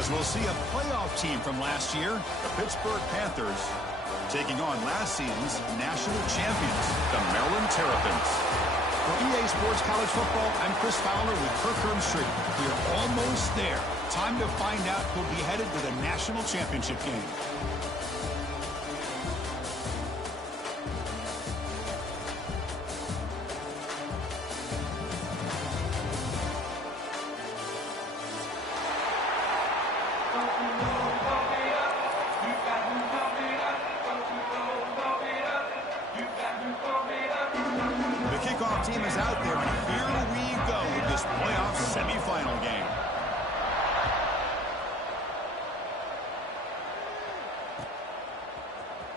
As we'll see a playoff team from last year, the Pittsburgh Panthers, taking on last season's national champions, the Maryland Terrapins. For EA Sports College Football, I'm Chris Fowler with Kirk Herbstreit. We're almost there. Time to find out who'll be headed to the national championship game. Team is out there, and here we go with this playoff semifinal game.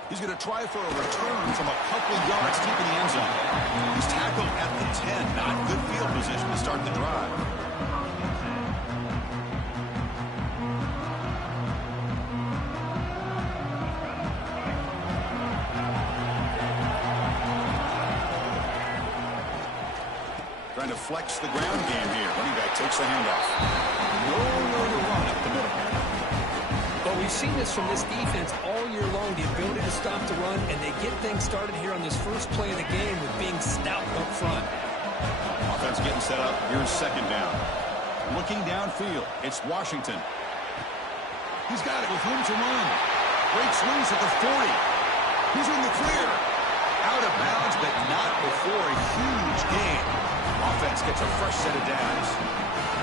He's going to try for a return from a couple yards deep in the end zone. He's tackled at the 10. Not good field position to start the drive. Trying to flex the ground game here. Running back takes the handoff. Nowhere to run up the middle. Well, we've seen this from this defense all year long, the ability to stop the run, and they get things started here on this first play of the game with being stout up front. Offense getting set up. Here's second down. Looking downfield, it's Washington. He's got it with room to run. Breaks loose at the 40. He's in the clear. Out of bounds, but not before a huge gain. Offense gets a fresh set of downs.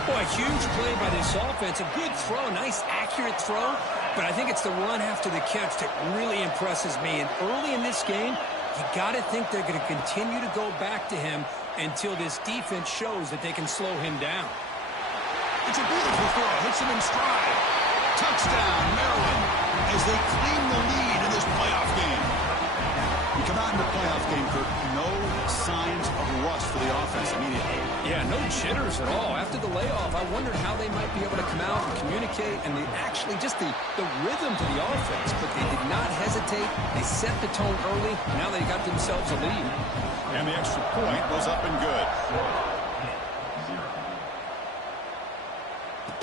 Boy, a huge play by this offense. A good throw, nice accurate throw. But I think it's the run after the catch that really impresses me. And early in this game, you got to think they're going to continue to go back to him until this defense shows that they can slow him down. It's a beautiful throw. Hits him in stride. Touchdown, Maryland, as they claim the lead in this playoff game. You come out in the playoff game, Kirk, no signs of rust for the offense immediately. Yeah, no jitters at all. After the layoff, I wondered how they might be able to come out and communicate, and actually just the rhythm to the offense. But they did not hesitate. They set the tone early. Now they got themselves a lead. And the extra point was up and good.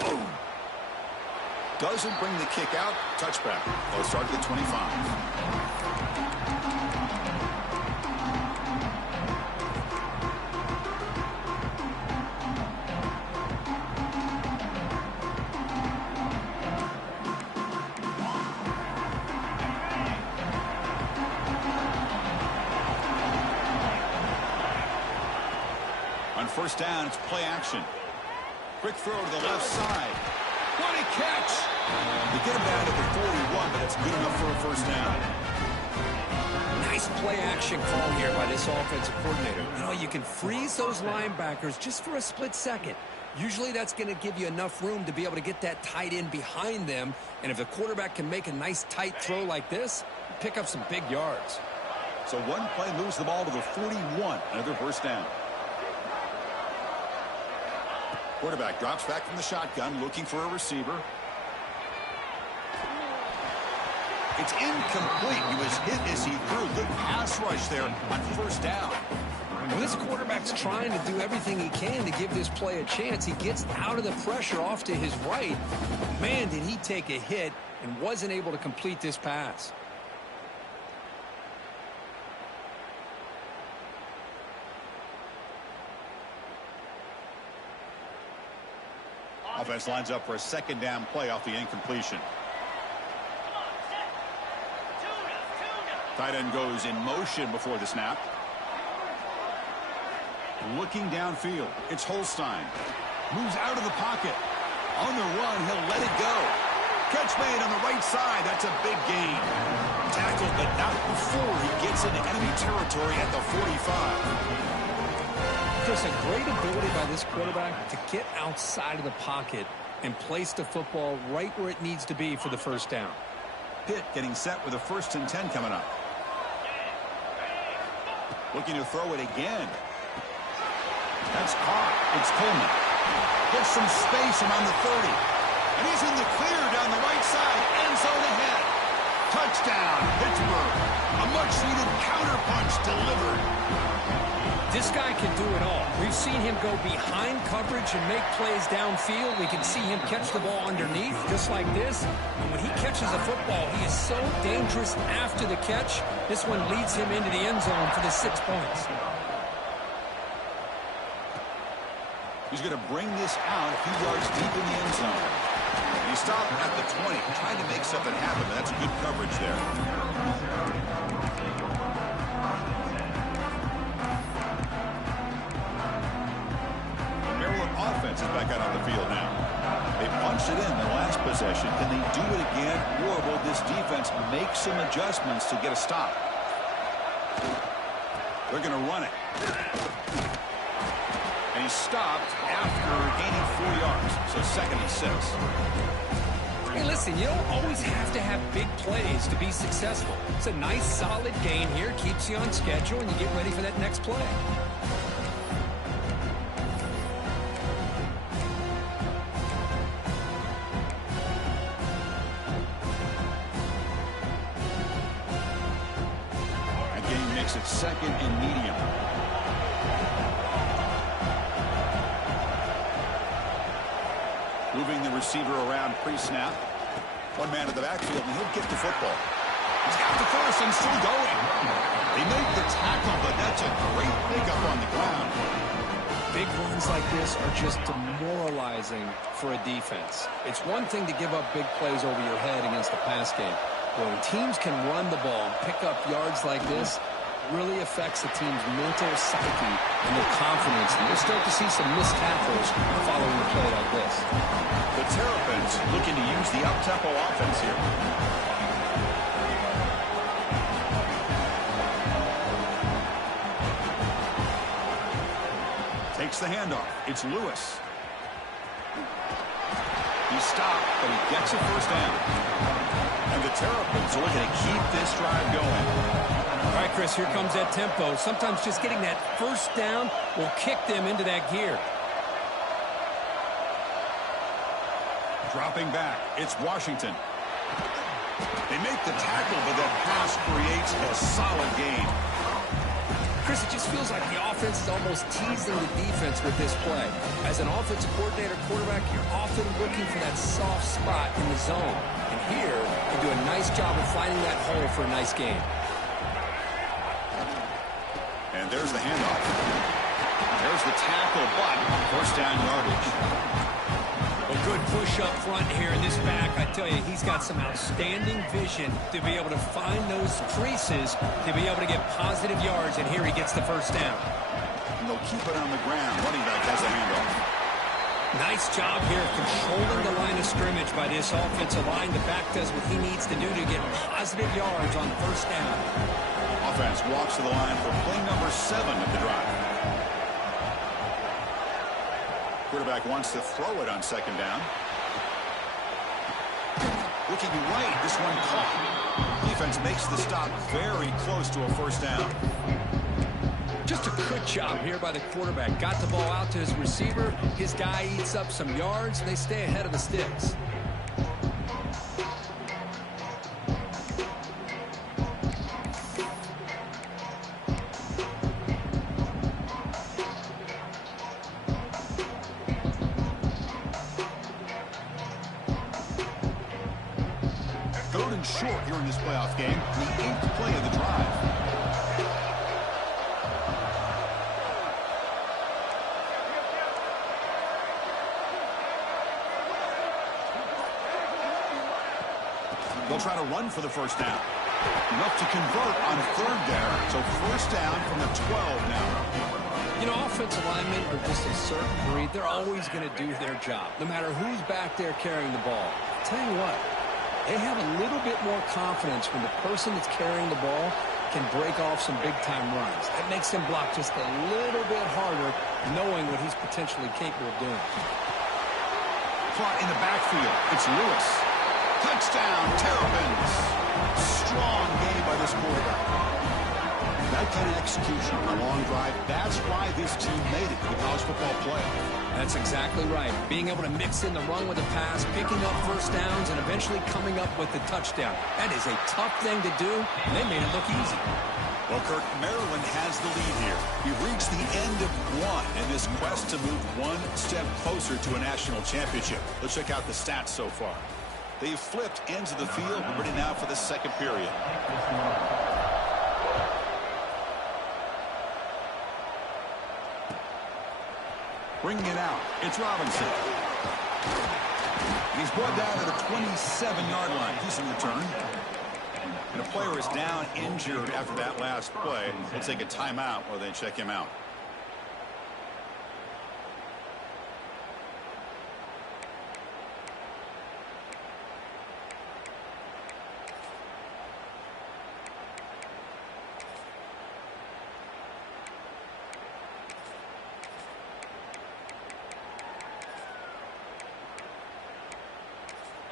Boom. Doesn't bring the kick out. Touchback. They'll start at the 25. First down, it's play action. Quick throw to the left side. What a catch! They get him down to the 41, but it's good enough for a first down. Nice play action call here by this offensive coordinator. You know, you can freeze those linebackers just for a split second. Usually that's going to give you enough room to be able to get that tight end behind them. And if the quarterback can make a nice tight throw like this, pick up some big yards. So one play moves the ball to the 41. Another first down. Quarterback drops back from the shotgun, looking for a receiver. It's incomplete. He was hit as he threw. Good pass rush there on first down. Well, this quarterback's trying to do everything he can to give this play a chance. He gets out of the pressure off to his right. Man, did he take a hit and wasn't able to complete this pass. Offense lines up for a second down play off the incompletion. Tight end goes in motion before the snap. Looking downfield, it's Holstein. Moves out of the pocket. On the run, he'll let it go. Catch made on the right side. That's a big gain. Tackled, but not before he gets into enemy territory at the 45. Just a great ability by this quarterback to get outside of the pocket and place the football right where it needs to be for the first down. Pitt getting set with a 1st and 10 coming up. Looking to throw it again. That's caught. It's Coleman. Gets some space around the 30. And he's in the clear down the right side. End zone ahead. Touchdown, Pittsburgh. A much-needed counterpunch delivered. This guy can do it all. We've seen him go behind coverage and make plays downfield. We can see him catch the ball underneath, just like this. And when he catches a football, he is so dangerous after the catch. This one leads him into the end zone for the 6 points. He's going to bring this out a few yards deep in the end zone. He stopped at the 20, trying to make something happen, but that's good coverage there. Offense is back out on the field now. They punched it in the last possession. Can they do it again, or will this defense make some adjustments to get a stop? They're going to run it. And he stopped after gaining 4 yards, so 2nd and 6. Hey, listen, you don't always have to have big plays to be successful. It's a nice, solid gain here. Keeps you on schedule, and you get ready for that next play. It's 2nd and medium. Moving the receiver around pre-snap. One man at the backfield, and he'll get the football. He's got the first and still going. They made the tackle, but that's a great pickup on the ground. Big runs like this are just demoralizing for a defense. It's one thing to give up big plays over your head against the pass game. But when teams can run the ball and pick up yards like this, really affects the team's mental psyche and their confidence. And you'll start to see some missed tackles following a play like this. The Terrapins looking to use the up-tempo offense here. Takes the handoff. It's Lewis. He stopped, but he gets a first down. And the Terrapins are looking to keep this drive going. All right, Chris, here comes that tempo. Sometimes just getting that first down will kick them into that gear. Dropping back, it's Washington. They make the tackle, but that pass creates a solid gain. Chris, it just feels like the offense is almost teasing the defense with this play. As an offensive coordinator, quarterback, you're often looking for that soft spot in the zone. And here, you do a nice job of finding that hole for a nice gain. And there's the handoff. There's the tackle, but first down yardage. A good push up front here in this back. I tell you, he's got some outstanding vision to be able to find those creases, to be able to get positive yards, and here he gets the first down. And they'll keep it on the ground. Running back has a handoff. Nice job here of controlling the line of scrimmage by this offensive line. The back does what he needs to do to get positive yards on first down. Offense walks to the line for play number 7 of the drive. Quarterback wants to throw it on 2nd down. Looking right, this one caught. Defense makes the stop very close to a first down. Just a good job here by the quarterback. Got the ball out to his receiver. His guy eats up some yards, and they stay ahead of the sticks. Short here in this playoff game, the 8th play of the drive. They'll try to run for the first down. Enough to convert on 3rd there, so first down from the 12 now. You know, offensive linemen are just a certain breed. They're always going to do their job, no matter who's back there carrying the ball. I'll tell you what. They have a little bit more confidence when the person that's carrying the ball can break off some big-time runs. That makes him block just a little bit harder, knowing what he's potentially capable of doing. Caught in the backfield. It's Lewis. Touchdown, Terrapins. Strong game by this quarterback. That kind of execution on a long drive, that's why this team made it to the college football playoff. That's exactly right. Being able to mix in the run with the pass, picking up first downs, and eventually coming up with the touchdown. That is a tough thing to do, and they made it look easy. Well, Kirk, Maryland has the lead here. We've reached the end of one in this quest to move one step closer to a national championship. Let's check out the stats so far. They've flipped ends of the field. We're ready now for the second period. Bringing it out, it's Robinson. He's brought down to the 27-yard line. Decent return. And a player is down injured after that last play. They'll take a timeout or they check him out.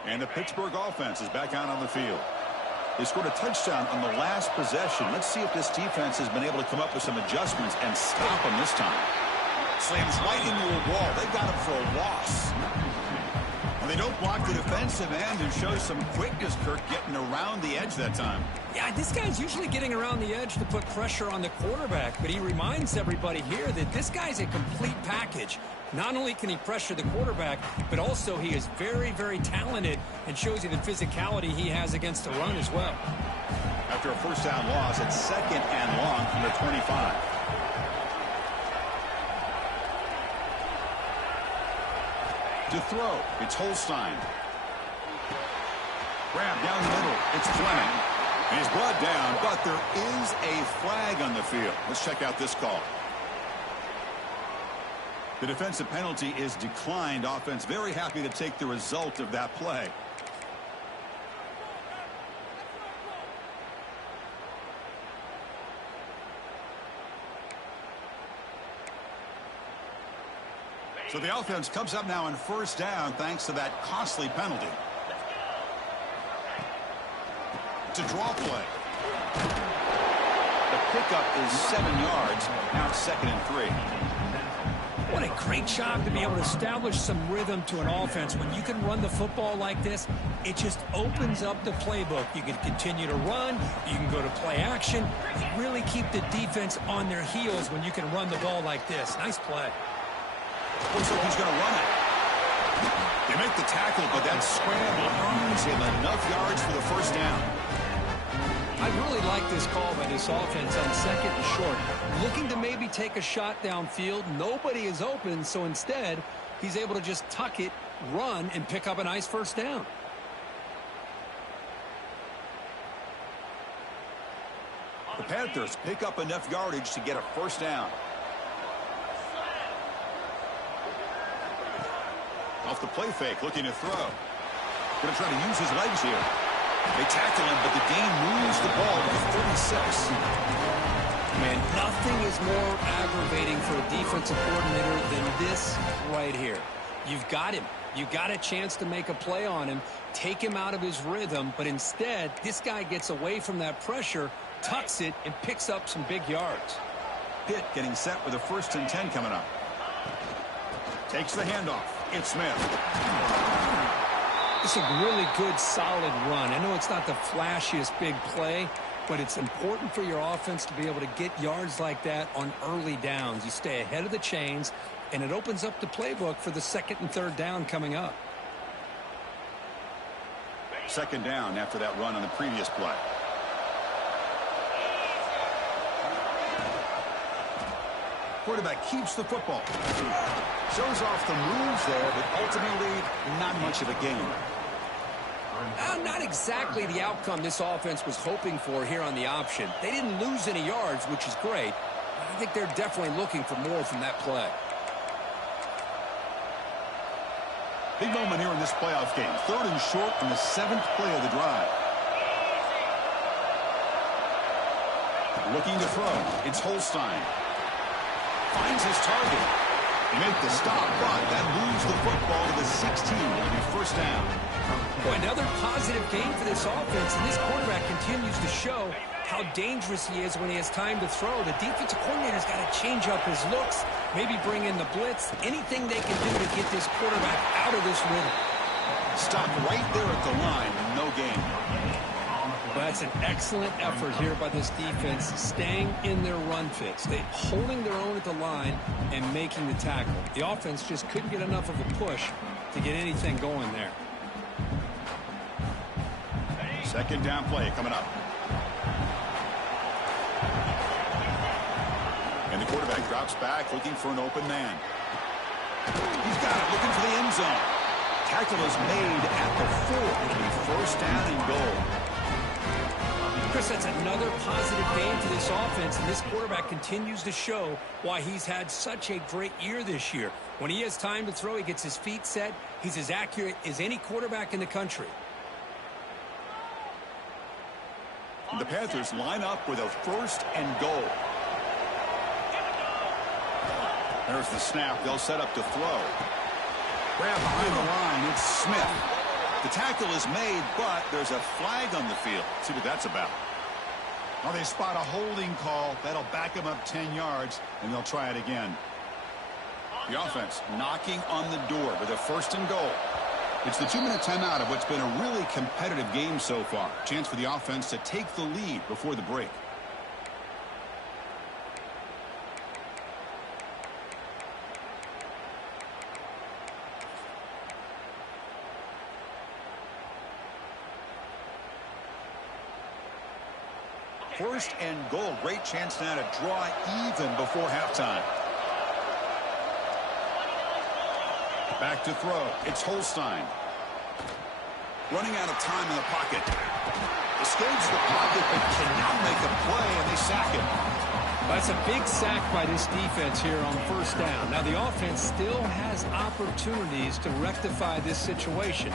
And the Pittsburgh offense is back out on the field. They scored a touchdown on the last possession. Let's see if this defense has been able to come up with some adjustments and stop them this time. Slams right into a wall. They got him for a loss. And they don't block the defensive end and show some quickness, Kirk, getting around the edge that time. Yeah, this guy's usually getting around the edge to put pressure on the quarterback, but he reminds everybody here that this guy's a complete package. Not only can he pressure the quarterback, but also he is very, very talented and shows you the physicality he has against the run as well. After a first down loss, it's second and long from the 25. To throw, it's Holstein. Grab down the middle, it's Fleming. And he's brought down, but there is a flag on the field. Let's check out this call. The defensive penalty is declined. Offense very happy to take the result of that play. So the offense comes up now on first down thanks to that costly penalty. It's a draw play. The pickup is 7 yards. Now it's 2nd and 3. What a great job to be able to establish some rhythm to an offense. When you can run the football like this, it just opens up the playbook. You can continue to run. You can go to play action. You really keep the defense on their heels when you can run the ball like this. Nice play. Looks like he's going to run it. They make the tackle, but that scramble earns him enough yards for the first down. I really like this call by this offense on 2nd and short. Looking to maybe take a shot downfield. Nobody is open, so instead, he's able to just tuck it, run, and pick up a nice first down. The Panthers pick up enough yardage to get a first down. Off the play fake, looking to throw. Going to try to use his legs here. They tackle him, but the game moves the ball to the 36. Man, nothing is more aggravating for a defensive coordinator than this right here. You've got him. You got a chance to make a play on him, take him out of his rhythm, but instead, this guy gets away from that pressure, tucks it, and picks up some big yards. Pitt getting set with a 1st and 10 coming up. Takes the handoff. It's Smith. It's a really good, solid run. I know it's not the flashiest big play, but it's important for your offense to be able to get yards like that on early downs. You stay ahead of the chains, and it opens up the playbook for the 2nd and 3rd down coming up. 2nd down after that run on the previous play. Quarterback keeps the football. Shows off the moves there, but ultimately not much of a gain. Not exactly the outcome this offense was hoping for here on the option. They didn't lose any yards, which is great. I think they're definitely looking for more from that play. Big moment here in this playoff game. 3rd and short on the 7th play of the drive. Looking to throw. It's Holstein. Finds his target. They make the stop, but that moves the football to the 16. It'll be first down. Boy, another positive game for this offense, and this quarterback continues to show how dangerous he is when he has time to throw. The defensive coordinator's got to change up his looks, maybe bring in the blitz, anything they can do to get this quarterback out of this rhythm. Stop right there at the line, no gain. Well, that's an excellent effort here by this defense, staying in their run fits. They holding their own at the line and making the tackle. The offense just couldn't get enough of a push to get anything going there. Second down play coming up. And the quarterback drops back looking for an open man. He's got it, looking for the end zone. Tackle is made at the 4. It'll be first down and goal. Chris, that's another positive game for this offense, and this quarterback continues to show why he's had such a great year this year. When he has time to throw, he gets his feet set. He's as accurate as any quarterback in the country. The Panthers line up with a first and goal. There's the snap. They'll set up to throw. Grab behind the line. It's Smith. The tackle is made, but there's a flag on the field. See what that's about. Well, they spot a holding call. That'll back them up 10 yards, and they'll try it again. The offense knocking on the door with a first and goal. It's the 2-minute timeout of what's been a really competitive game so far. Chance for the offense to take the lead before the break. First and goal. Great chance now to draw even before halftime. Back to throw. It's Holstein. Running out of time in the pocket. Escapes the pocket but cannot make a play, and they sack him. That's a big sack by this defense here on first down. Now the offense still has opportunities to rectify this situation,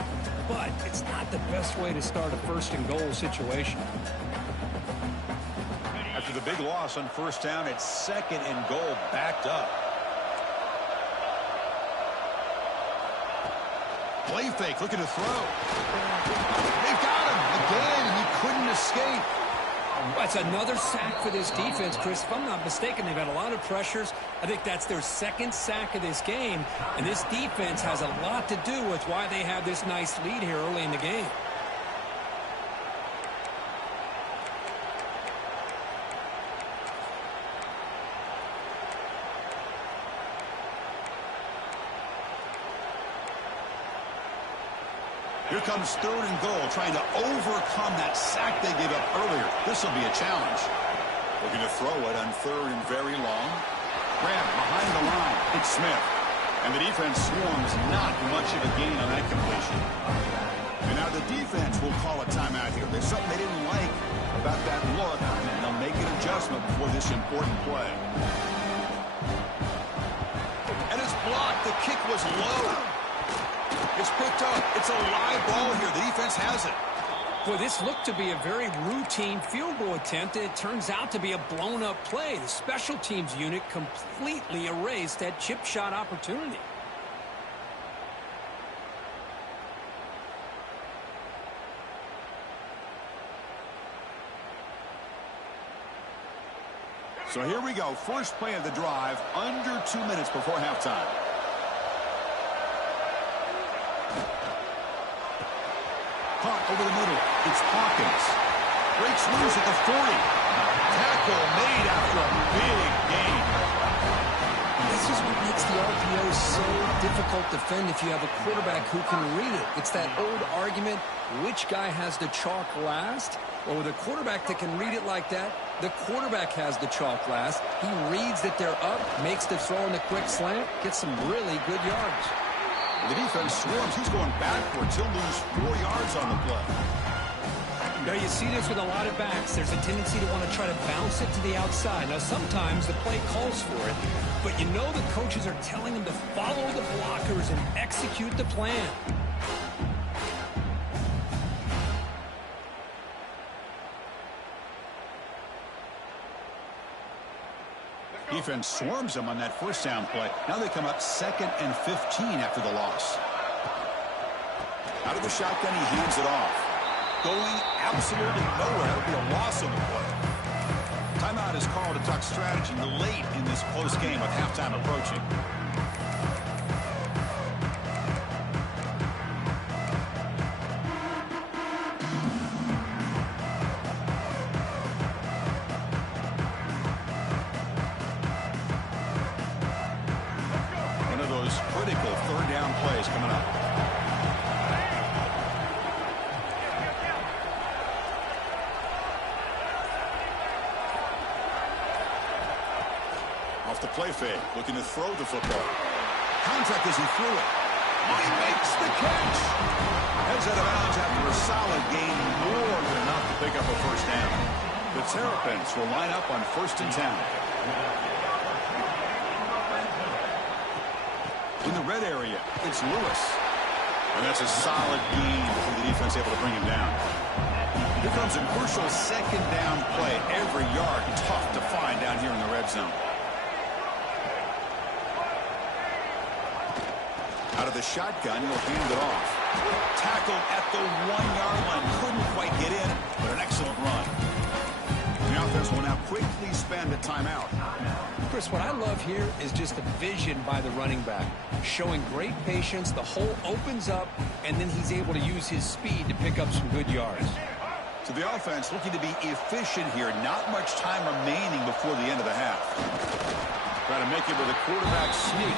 but it's not the best way to start a first and goal situation. After the big loss on first down, it's second and goal backed up. Play fake, looking to throw. They've got him again, and he couldn't escape. That's another sack for this defense, Chris. If I'm not mistaken, they've had a lot of pressures. I think that's their second sack of this game, and this defense has a lot to do with why they have this nice lead here early in the game. Here comes third and goal, trying to overcome that sack they gave up earlier. This will be a challenge. Looking to throw it on third and very long. Grab behind the line. It's Smith. And the defense swarms, not much of a gain on that completion. And now the defense will call a timeout here. There's something they didn't like about that look, and they'll make an adjustment before this important play. And it's blocked. The kick was low. It's picked up. It's a live ball here. The defense has it. Boy, this looked to be a very routine field goal attempt, and it turns out to be a blown-up play. The special teams unit completely erased that chip shot opportunity. So here we go. First play of the drive, under 2 minutes before halftime. Caught over the middle. It's Hawkins. Breaks loose at the 40. Tackle made after a big gain. This is what makes the RPO so difficult to defend if you have a quarterback who can read it. It's that old argument, which guy has the chalk last? Well, with a quarterback that can read it like that, the quarterback has the chalk last. He reads that they're up, makes the throw in the quick slant, gets some really good yards. The defense swarms. He's going backwards. He'll lose 4 yards on the play. Now, you see this with a lot of backs. There's a tendency to want to try to bounce it to the outside. Now, sometimes the play calls for it, but you know the coaches are telling them to follow the blockers and execute the plan. Defense swarms them on that first down play. Now they come up 2nd and 15 after the loss. Out of the shotgun, he hands it off. Going absolutely nowhere. It'll be a loss on the play. Timeout is called to talk strategy late in this close game with halftime approaching. off the play fake, looking to throw the football. Contact as he threw it. He makes the catch. Heads out of bounds after a solid gain, more than enough to pick up a first down. The Terrapins will line up on 1st and 10. In the red area, it's Lewis. And that's a solid gain for the defense able to bring him down. Here comes a crucial 2nd down play. Every yard tough to find down here in the red zone. Out of the shotgun, he'll hand it off. Tackled at the 1-yard line. Couldn't quite get in, but an excellent run. The offense will now quickly spend a timeout. Chris, what I love here is just the vision by the running back. Showing great patience, the hole opens up, and then he's able to use his speed to pick up some good yards. So the offense looking to be efficient here. Not much time remaining before the end of the half. Try to make it with a quarterback sneak.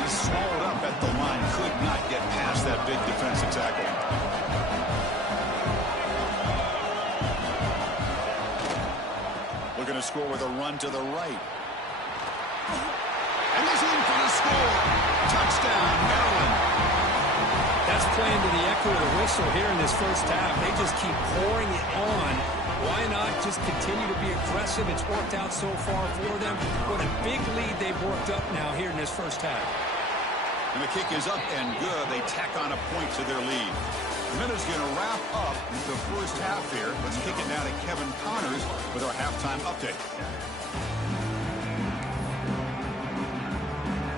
He's swallowed up at the line. Could not get past that big defensive tackle. Looking to score with a run to the right. And he's in for the score. Touchdown, Maryland. That's playing to the echo of the whistle here in this first half. They just keep pouring it on. Why not just continue to be aggressive? It's worked out so far for them. What a big lead they've worked up now here in this first half. And the kick is up and good. They tack on a point to their lead. The minute's going to wrap up the first half here. Let's kick it now to Kevin Connors with our halftime update.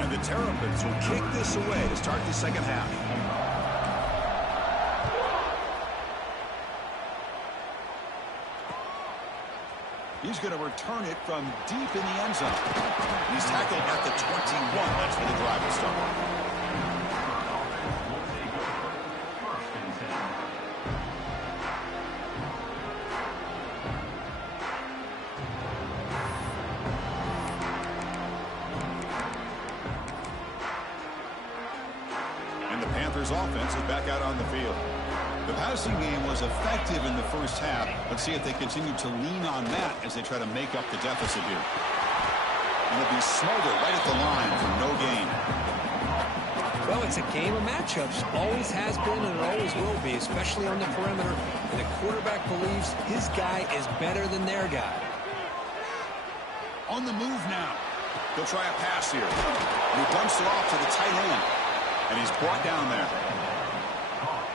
And the Terrapins will kick this away to start the second half. He's going to return it from deep in the end zone. He's tackled at the 21. That's where the drive will start. And the Panthers offense is back out on the field. The passing game was effective in the first half. Let's see if they continue to lean on that as they try to make up the deficit here. And it'll be Smolder right at the line for no gain. Well, it's a game of matchups. Always has been and it always will be, especially on the perimeter. And the quarterback believes his guy is better than their guy. On the move now. He'll try a pass here. And he dumps it off to the tight end. And he's brought down there.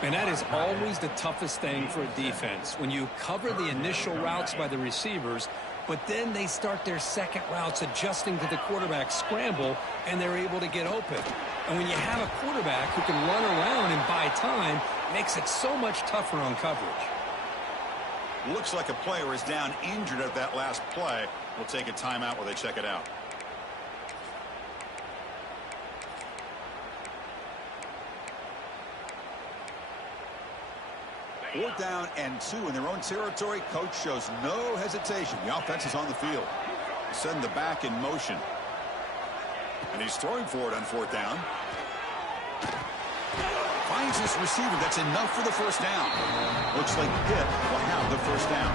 And that is always the toughest thing for a defense. When you cover the initial routes by the receivers, but then they start their second routes adjusting to the quarterback scramble, and they're able to get open. And when you have a quarterback who can run around and buy time, it makes it so much tougher on coverage. Looks like a player is down injured at that last play. We'll take a timeout while they check it out. Fourth down and 2 in their own territory. Coach shows no hesitation. The offense is on the field. Send the back in motion. And he's throwing for it on 4th down. Finds his receiver. That's enough for the first down. Looks like Pitt will have the first down.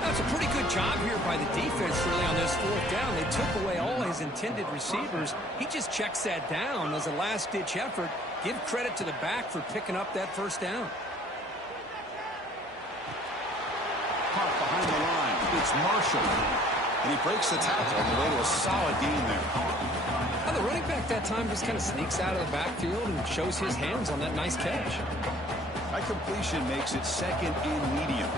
That's a pretty good job here by the defense really on this 4th down. They took away all his intended receivers. He just checks that down as a last-ditch effort. Give credit to the back for picking up that first down. Behind the line, it's Marshall, and he breaks the tackle on the way to a solid gain there. Well, the running back that time just kind of sneaks out of the backfield and shows his hands on that nice catch. That completion makes it 2nd and medium.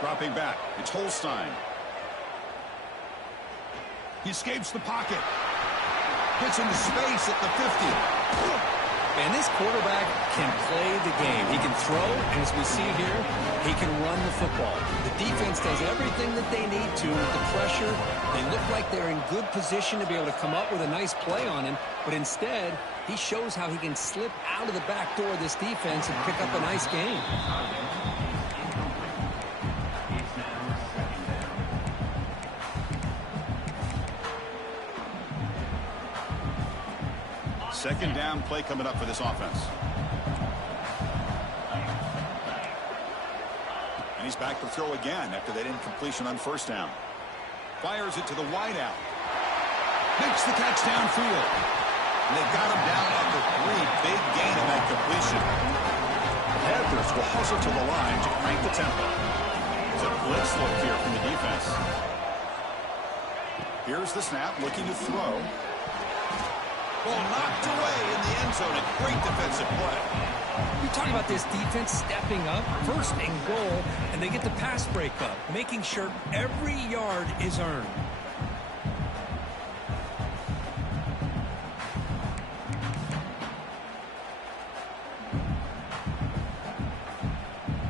Dropping back, it's Holstein. He escapes the pocket. Gets into space at the 50. And this quarterback can play the game. He can throw, and as we see here, he can run the football. The defense does everything that they need to with the pressure. They look like they're in good position to be able to come up with a nice play on him, but instead, he shows how he can slip out of the back door of this defense and pick up a nice gain. Second down play coming up for this offense. And he's back to throw again after that incompletion on first down. Fires it to the wideout. Makes the catch downfield. And they've got him down at the 3. Big gain on that completion. The Panthers will hustle to the line to crank the tempo. It's a blitz look here from the defense. Here's the snap, looking to throw. Ball knocked away in the end zone. A great defensive play. You're talking about this defense stepping up, first and goal, and they get the pass break up, making sure every yard is earned.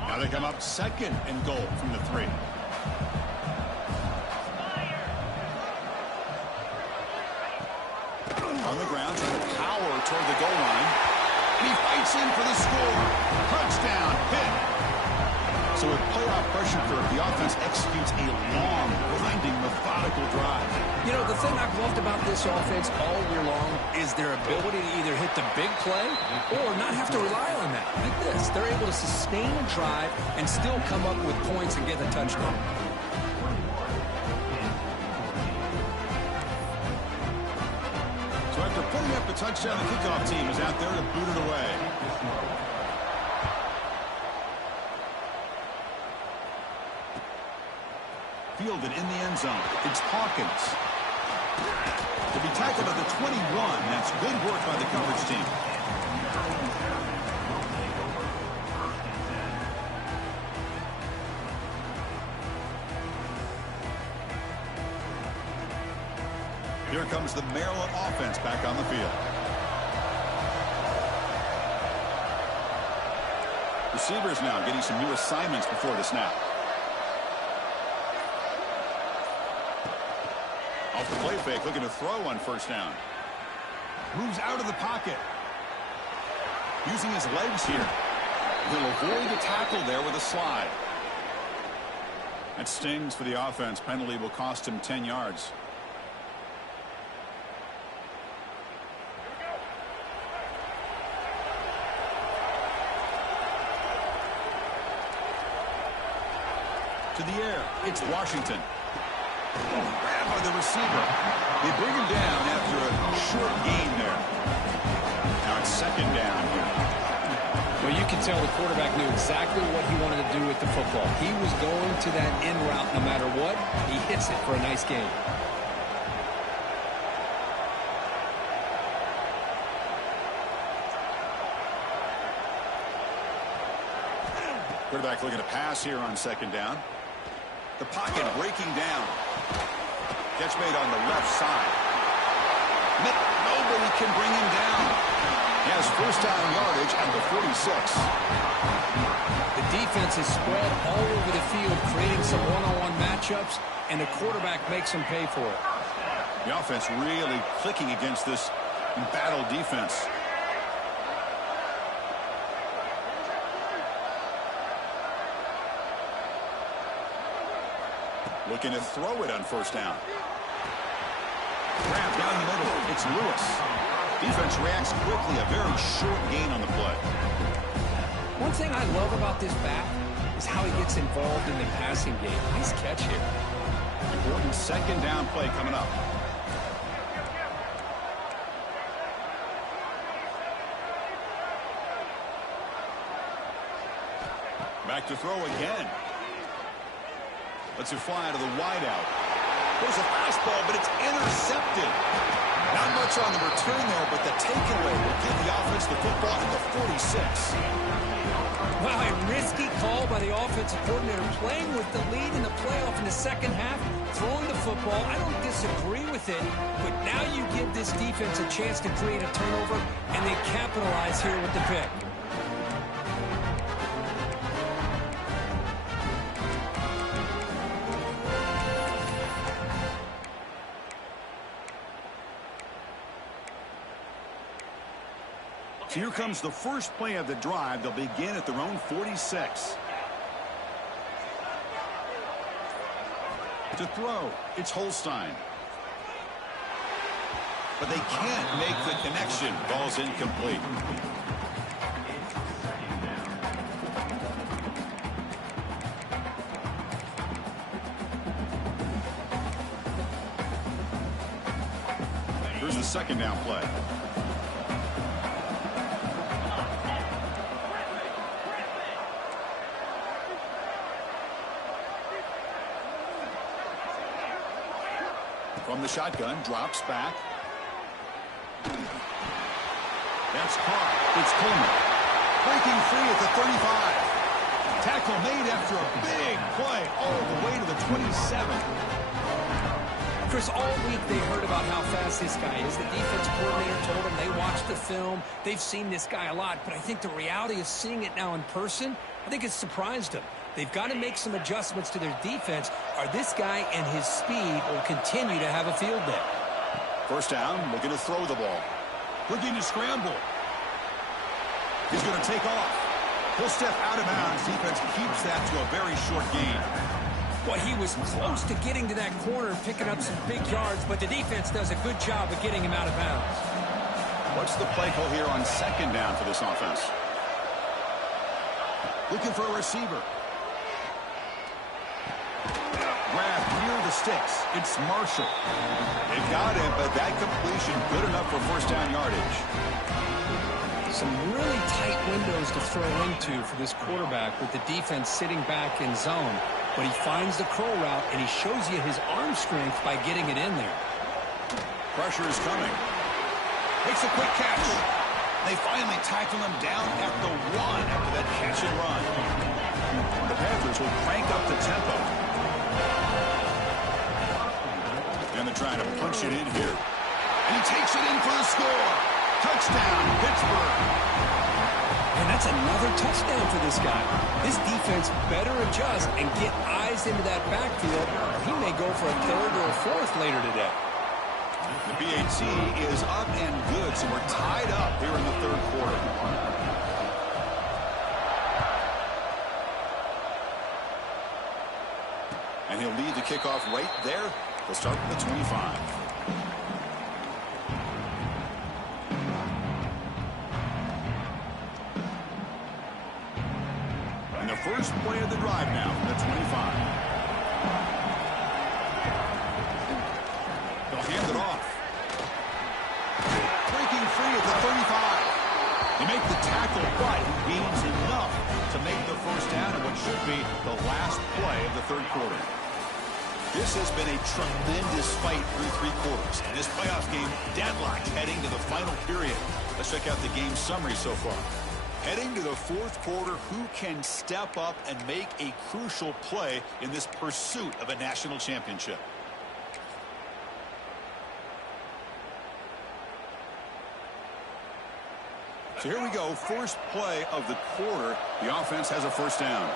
Now they come up second and goal from the 3. On the ground, trying to power toward the goal line. And he fights in for the score. Touchdown, Pitt. So with playoff pressure curve, the offense executes a long, grinding, methodical drive. You know, the thing I've loved about this offense all year long is their ability to either hit the big play or not have to rely on that. Like this, they're able to sustain a drive and still come up with points and get a touchdown. So after putting up the touchdown, the kickoff team is out there to boot it away. Fielded in the end zone. It's Hawkins. To be tackled at the 21. That's good work by the coverage team. Here comes the Maryland offense back on the field. Receivers now getting some new assignments before the snap. Off the play fake, looking to throw on first down. Moves out of the pocket. Using his legs here. He'll avoid the tackle there with a slide. That stings for the offense. Penalty will cost him 10 yards. To the air, it's Washington. Grabbed by the receiver. They bring him down after a short gain there. Now it's second down here. Well, you can tell the quarterback knew exactly what he wanted to do with the football. He was going to that in route no matter what. He hits it for a nice gain. Quarterback looking to pass here on second down. The pocket breaking down. Catch made on the left side. Nobody can bring him down. He has first down yardage at the 46. The defense is spread all over the field, creating some one-on-one matchups, and the quarterback makes them pay for it. The offense really clicking against this embattled defense. Looking to throw it on first down. Grab down the middle. It's Lewis. Defense reacts quickly. A very short gain on the play. One thing I love about this back is how he gets involved in the passing game. Nice catch here. Important second down play coming up. Back to throw again. Lets it fly to the wideout. There's a fastball, but it's intercepted. Not much on the return there, but the takeaway will give the offense the football at the 46. Wow, a risky call by the offensive coordinator, playing with the lead in the playoff in the second half, throwing the football. I don't disagree with it, but now you give this defense a chance to create a turnover, and they capitalize here with the pick. So here comes the first play of the drive. They'll begin at their own 46. To throw, it's Holstein. But they can't make the connection. Ball's incomplete. second down play. From the shotgun, drops back. That's caught. It's Coleman. Breaking free at the 35. Tackle made after a big play all the way to the 27. Chris, all week they heard about how fast this guy is. The defense coordinator told them they watched the film. They've seen this guy a lot, but I think the reality of seeing it now in person, I think it's surprised them. They've got to make some adjustments to their defense, or this guy and his speed will continue to have a field day. First down, looking to throw the ball. Looking to scramble. He's going to take off. He'll step out of bounds. Defense keeps that to a very short gain. Well, he was close to getting to that corner and picking up some big yards, but the defense does a good job of getting him out of bounds. What's the play call here on second down for this offense? Looking for a receiver. Grab near the sticks. It's Marshall. They've got him, but that completion good enough for first down yardage. Some really tight windows to throw into for this quarterback with the defense sitting back in zone. But he finds the crow route, and he shows you his arm strength by getting it in there. Pressure is coming. Makes a quick catch. They finally tackle him down at the 1 after that catch and run. The Panthers will crank up the tempo. And they're trying to punch it in here. And he takes it in for the score. Touchdown, Pittsburgh. And that's another touchdown for this guy. This defense better adjust and get eyes into that backfield, or he may go for a third or a fourth later today. The BAT is up and good, so we're tied up here in the third quarter. And he'll lead the kickoff right there. He'll start with the 25. First play of the drive now from the 25. They'll hand it off. Breaking free at the 35. They make the tackle, but he gains enough to make the first down in what should be the last play of the third quarter. This has been a tremendous fight through 3 quarters. And this playoff game deadlocked heading to the final period. Let's check out the game summary so far. Heading to the fourth quarter, who can step up and make a crucial play in this pursuit of a national championship? So here we go, first play of the quarter. The offense has a first down.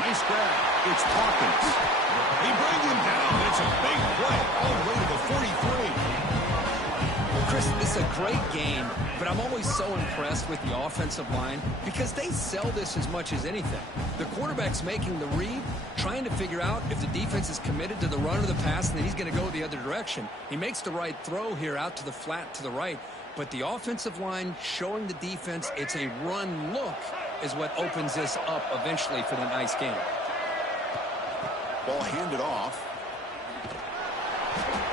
Nice grab. It's Hawkins. They bring him down. It's a big play all the way to the 43. Chris, it's a great game, but I'm always so impressed with the offensive line because they sell this as much as anything. The quarterback's making the read, trying to figure out if the defense is committed to the run or the pass, and then he's going to go the other direction. He makes the right throw here out to the flat to the right, but the offensive line showing the defense it's a run look is what opens this up eventually for the nice game. Ball handed off.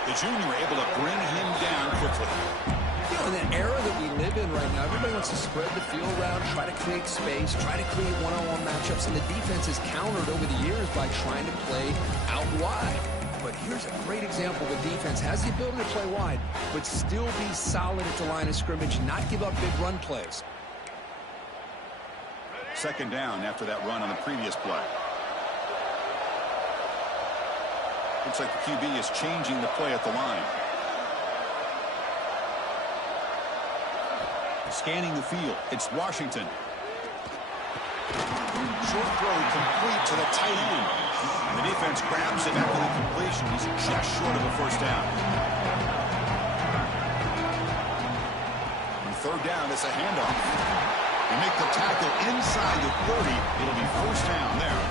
The junior able to bring him down quickly. You know, in the era that we live in right now, everybody wants to spread the field around, try to create space, try to create one-on-one matchups, and the defense has countered over the years by trying to play out wide. But here's a great example. The defense has the ability to play wide, but still be solid at the line of scrimmage, not give up big run plays. Second down after that run on the previous play. Looks like the QB is changing the play at the line. Scanning the field. It's Washington. Short throw complete to the tight end. The defense grabs him after the completion. He's just short of a first down. On third down, it's a handoff. They make the tackle inside the 30. It'll be first down there.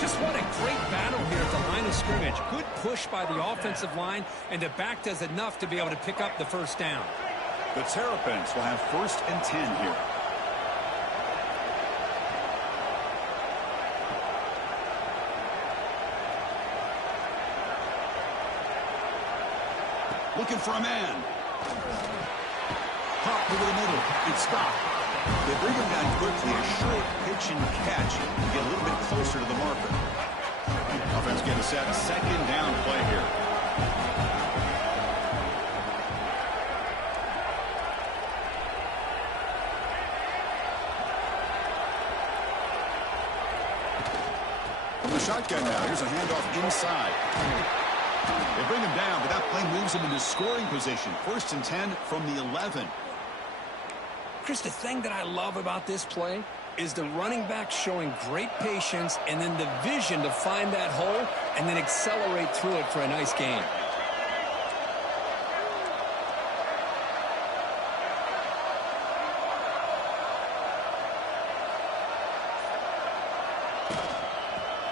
Just what a great battle here at the line of scrimmage. Good push by the offensive line, and the back does enough to be able to pick up the first down. The Terrapins will have 1st and 10 here. Looking for a man. Pop over the middle. It's stopped. They bring him down quickly. A short pitch and catch to get a little bit closer to the marker. Offense getting set. Second down play here. From the shotgun now. Here's a handoff inside. They bring him down, but that play moves him into scoring position. 1st and 10 from the 11. Chris, the thing that I love about this play is the running back showing great patience and then the vision to find that hole and then accelerate through it for a nice gain.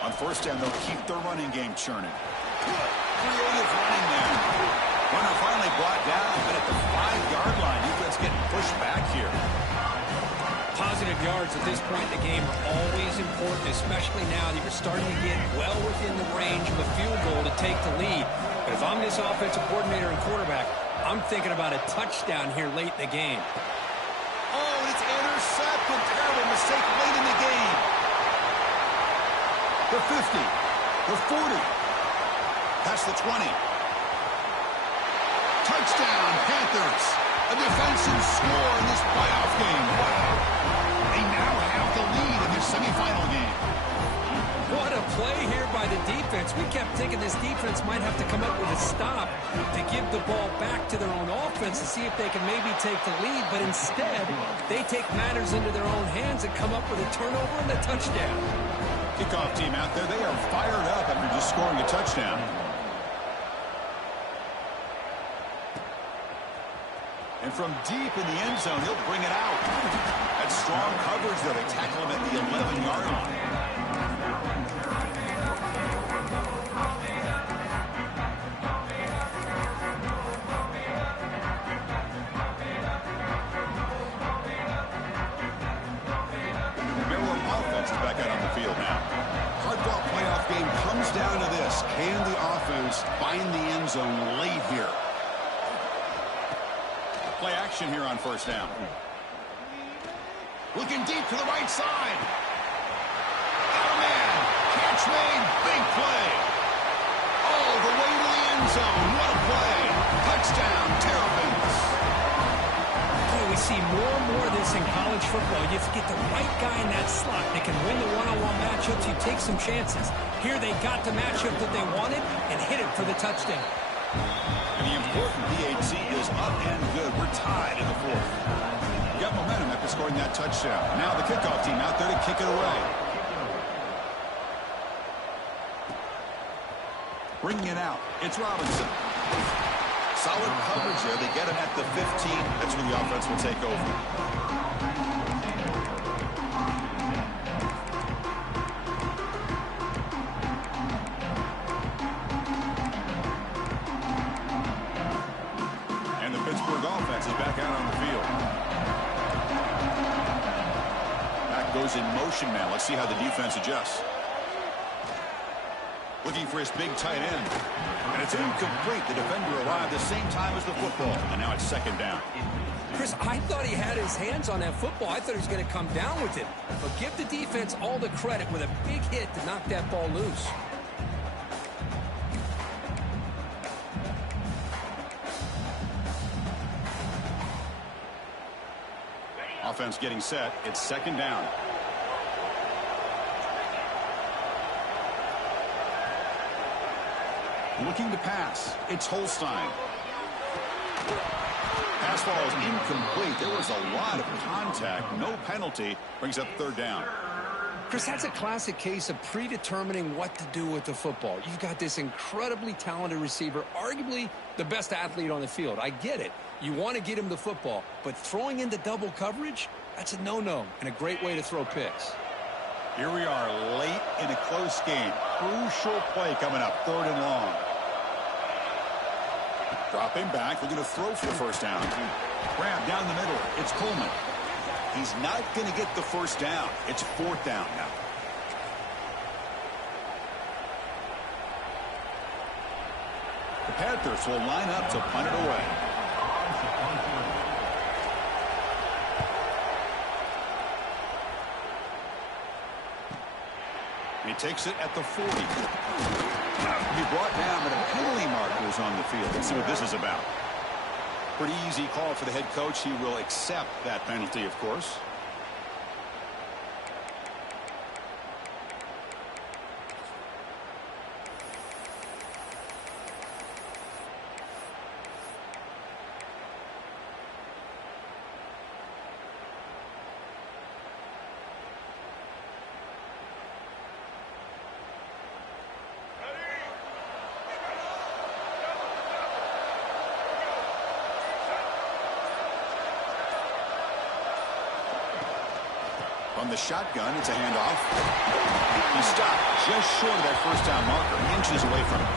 On 1st down, they'll keep their running game churning. Creative running there. Runner finally brought down, but at the 5-yard line, defense getting pushed back here. Positive yards at this point in the game are always important, especially now that you're starting to get well within the range of a field goal to take the lead. But if I'm this offensive coordinator and quarterback, I'm thinking about a touchdown here late in the game. Oh, and it's intercepted. Terrible mistake late in the game. The 50, the 40, past the 20. Touchdown, Panthers. A defensive score in this playoff game. Wow. They now have the lead in their semifinal game. What a play here by the defense. We kept thinking this defense might have to come up with a stop to give the ball back to their own offense to see if they can maybe take the lead. But instead, they take matters into their own hands and come up with a turnover and a touchdown. Kickoff team out there, they are fired up after just scoring a touchdown. And from deep in the end zone, he'll bring it out. That's strong coverage there. They tackle him at the 11-yard line. Maryland offense is back out on the field now. Hard-fought playoff game comes down to this. Can the offense find the end zone late here? Play action here on 1st down. Looking deep to the right side. Oh, man. Catch made. Big play. Oh, the way to the end zone. What a play. Touchdown, Terrapins. Boy, we see more and more of this in college football. You have to get the right guy in that slot that can win the one-on-one matchups. You take some chances. Here they got the matchup that they wanted and hit it for the touchdown. And the important PAT is up and good. We're tied in the 4th. Got momentum after scoring that touchdown. Now the kickoff team out there to kick it away. Bringing it out. It's Robinson. Solid coverage there. They get him at the 15. That's where the offense will take over. Offense is back out on the field. Back goes in motion now. Let's see how the defense adjusts. Looking for his big tight end. And it's incomplete. The defender arrived the same time as the football. And now it's 2nd down. Chris, I thought he had his hands on that football. I thought he was going to come down with it. But give the defense all the credit with a big hit to knock that ball loose. Offense getting set. It's 2nd down. Looking to pass. It's Holstein. Pass ball is incomplete. There was a lot of contact. No penalty. Brings up 3rd down. Chris, that's a classic case of predetermining what to do with the football. You've got this incredibly talented receiver, arguably the best athlete on the field. I get it. You want to get him the football, but throwing into double coverage, that's a no-no and a great way to throw picks. Here we are late in a close game. Crucial play coming up, 3rd and long. Dropping back, looking to throw for the 1st down. Grab down the middle. It's Coleman. He's not going to get the 1st down. It's 4th down now. The Panthers will line up to punt it away. He takes it at the 40. He brought down, but a penalty marker is on the field. Let's see what this is about. Pretty easy call for the head coach. He will accept that penalty, of course. On the shotgun, it's a handoff. He stopped just short of that first down marker, inches away from it.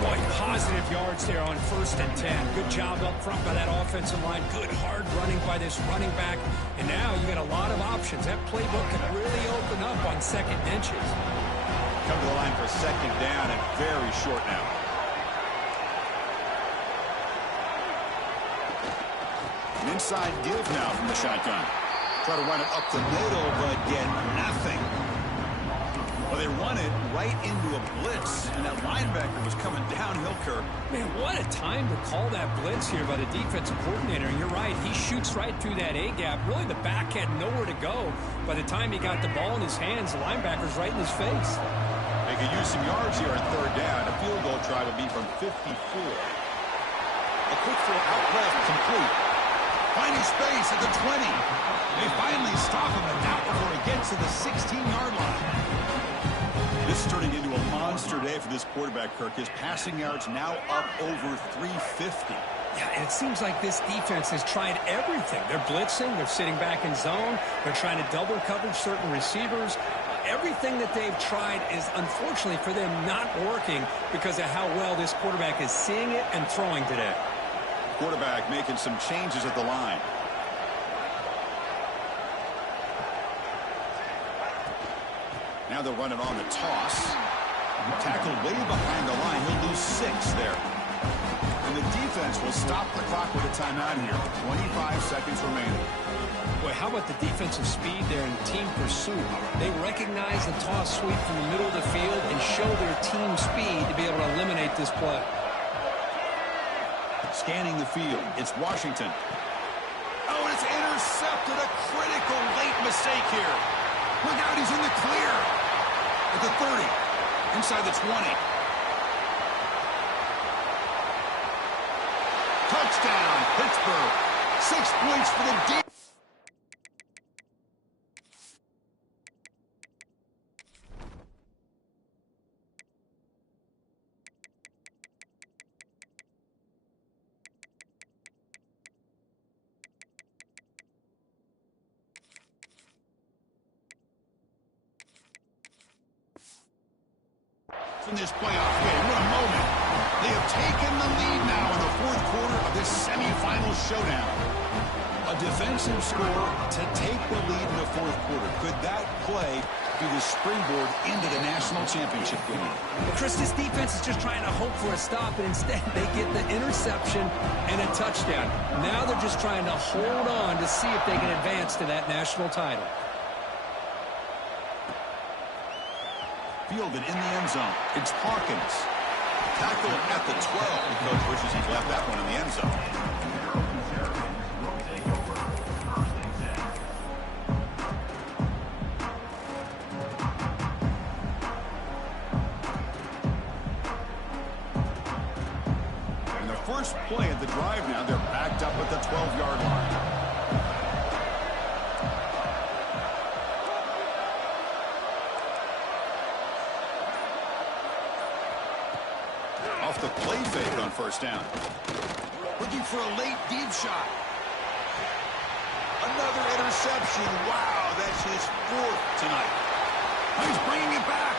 Boy, positive yards there on 1st and 10. Good job up front by that offensive line. Good hard running by this running back. And now you got a lot of options. That playbook can really open up on 2nd and inches. Come to the line for 2nd down and very short now. An inside give now from the shotgun. Try to run it up the middle, but get nothing. Well, they run it right into a blitz, and that linebacker was coming downhill, Kirk. Man, what a time to call that blitz here by the defensive coordinator. And you're right, he shoots right through that A-gap. Really, the back had nowhere to go. By the time he got the ball in his hands, the linebacker's right in his face. They could use some yards here on 3rd down. A field goal try would be from 54. A quick throw out left, complete. Finding space at the 20. They finally stop him, and not before he gets to the 16-yard line. This is turning into a monster day for this quarterback, Kirk. His passing yards now up over 350. Yeah, and it seems like this defense has tried everything. They're blitzing. They're sitting back in zone. They're trying to double coverage certain receivers. Everything that they've tried is, unfortunately for them, not working because of how well this quarterback is seeing it and throwing today. Quarterback making some changes at the line. Now they'll run it on the toss. Tackled way behind the line. He'll lose 6 there. And the defense will stop the clock with a timeout here. 25 seconds remaining. Boy, how about the defensive speed there in team pursuit? They recognize the toss sweep from the middle of the field and show their team speed to be able to eliminate this play. Scanning the field, it's Washington. Oh, it's intercepted. A critical late mistake here. Look out, he's in the clear. At the 30, inside the 20. Touchdown, Pittsburgh. 6 points for the defense. In this playoff game. What a moment. They have taken the lead now in the 4th quarter of this semifinal showdown. A defensive score to take the lead in the 4th quarter. Could that play be the springboard into the national championship game? Well, Chris, this defense is just trying to hope for a stop, and instead they get the interception and a touchdown. Now they're just trying to hold on to see if they can advance to that national title. Fielded in the end zone. It's Hawkins. Tackled at the 12. The coach wishes he'd left that one in the end zone. And the first play of the drive now, they're backed up at the 12-yard line. Off the play fake on 1st down. Looking for a late deep shot. Another interception. Wow, that's his 4th tonight. Oh, he's bringing it back.